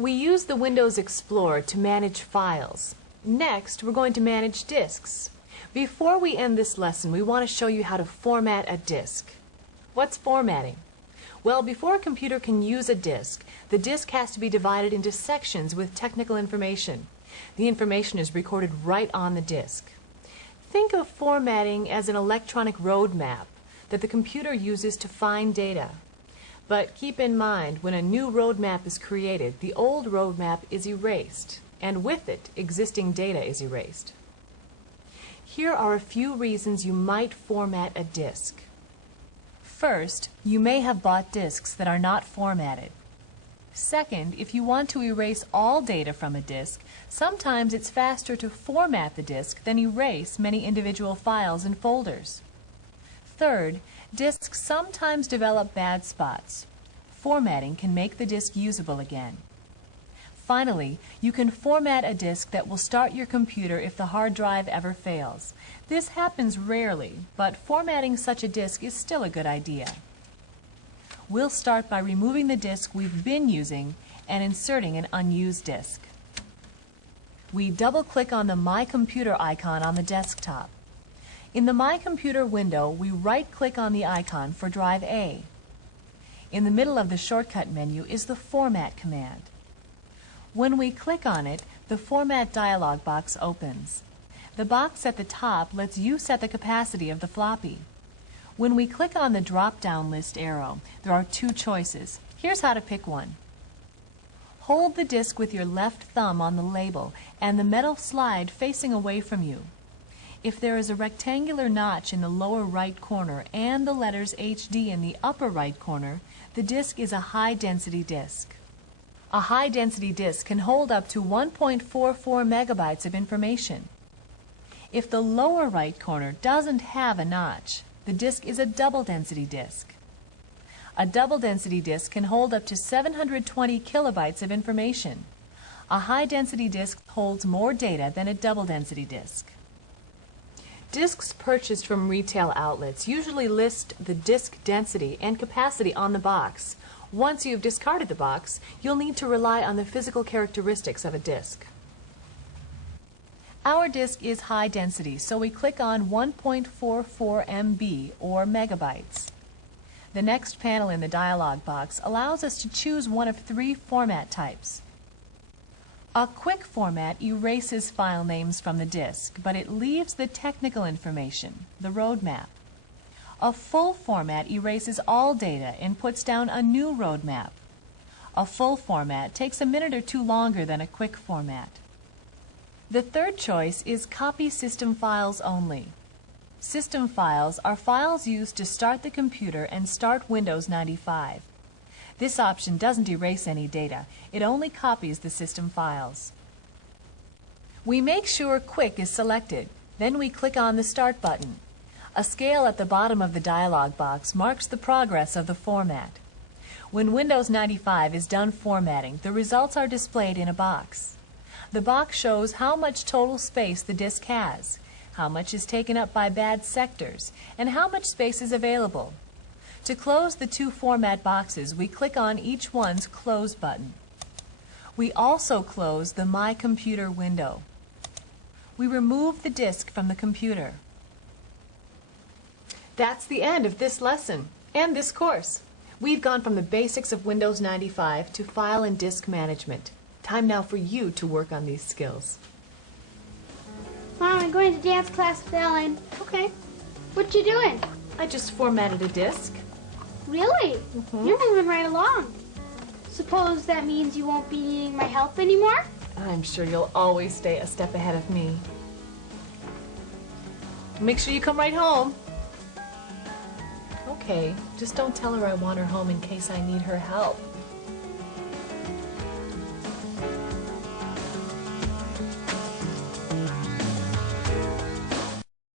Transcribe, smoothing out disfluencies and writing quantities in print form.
We use the Windows Explorer to manage files. Next, we're going to manage disks. Before we end this lesson, we want to show you how to format a disk. What's formatting? Well, before a computer can use a disk, the disk has to be divided into sections with technical information. The information is recorded right on the disk. Think of formatting as an electronic road map that the computer uses to find data. But keep in mind, when a new road map is created, the old road map is erased, and with it, existing data is erased. Here are a few reasons you might format a disk. First, you may have bought disks that are not formatted. Second, if you want to erase all data from a disk, sometimes it's faster to format the disk than erase many individual files and folders. Third, disks sometimes develop bad spots. Formatting can make the disk usable again. Finally, you can format a disk that will start your computer if the hard drive ever fails. This happens rarely, but formatting such a disk is still a good idea. We'll start by removing the disk we've been using and inserting an unused disk. We double-click on the My Computer icon on the desktop. In the My Computer window, we right-click on the icon for Drive A. In the middle of the shortcut menu is the Format command. When we click on it, the Format dialog box opens. The box at the top lets you set the capacity of the floppy. When we click on the drop-down list arrow, there are two choices. Here's how to pick one. Hold the disk with your left thumb on the label and the metal slide facing away from you. If there is a rectangular notch in the lower right corner and the letters HD in the upper right corner, the disk is a high-density disk. A high-density disk can hold up to 1.44 megabytes of information. If the lower right corner doesn't have a notch, the disk is a double-density disk. A double-density disk can hold up to 720 kilobytes of information. A high-density disk holds more data than a double-density disk. Disks purchased from retail outlets usually list the disk density and capacity on the box. Once you've discarded the box, you'll need to rely on the physical characteristics of a disk. Our disk is high density, so we click on 1.44 MB or megabytes. The next panel in the dialog box allows us to choose one of three format types. A quick format erases file names from the disk, but it leaves the technical information, the road map. A full format erases all data and puts down a new road map. A full format takes a minute or two longer than a quick format. The third choice is copy system files only. System files are files used to start the computer and start Windows 95. This option doesn't erase any data. It only copies the system files. We make sure Quick is selected. Then we click on the Start button. A scale at the bottom of the dialog box marks the progress of the format. When Windows 95 is done formatting, the results are displayed in a box. The box shows how much total space the disk has, how much is taken up by bad sectors, and how much space is available. To close the two format boxes, we click on each one's Close button. We also close the My Computer window. We remove the disk from the computer. That's the end of this lesson and this course. We've gone from the basics of Windows 95 to file and disk management. Time now for you to work on these skills. Mom, I'm going to dance class with Ellen. Okay. What you doing? I just formatted a disk. Really? You're moving right along. Suppose that means you won't be needing my help anymore? I'm sure you'll always stay a step ahead of me. Make sure you come right home. Okay, just don't tell her I want her home in case I need her help.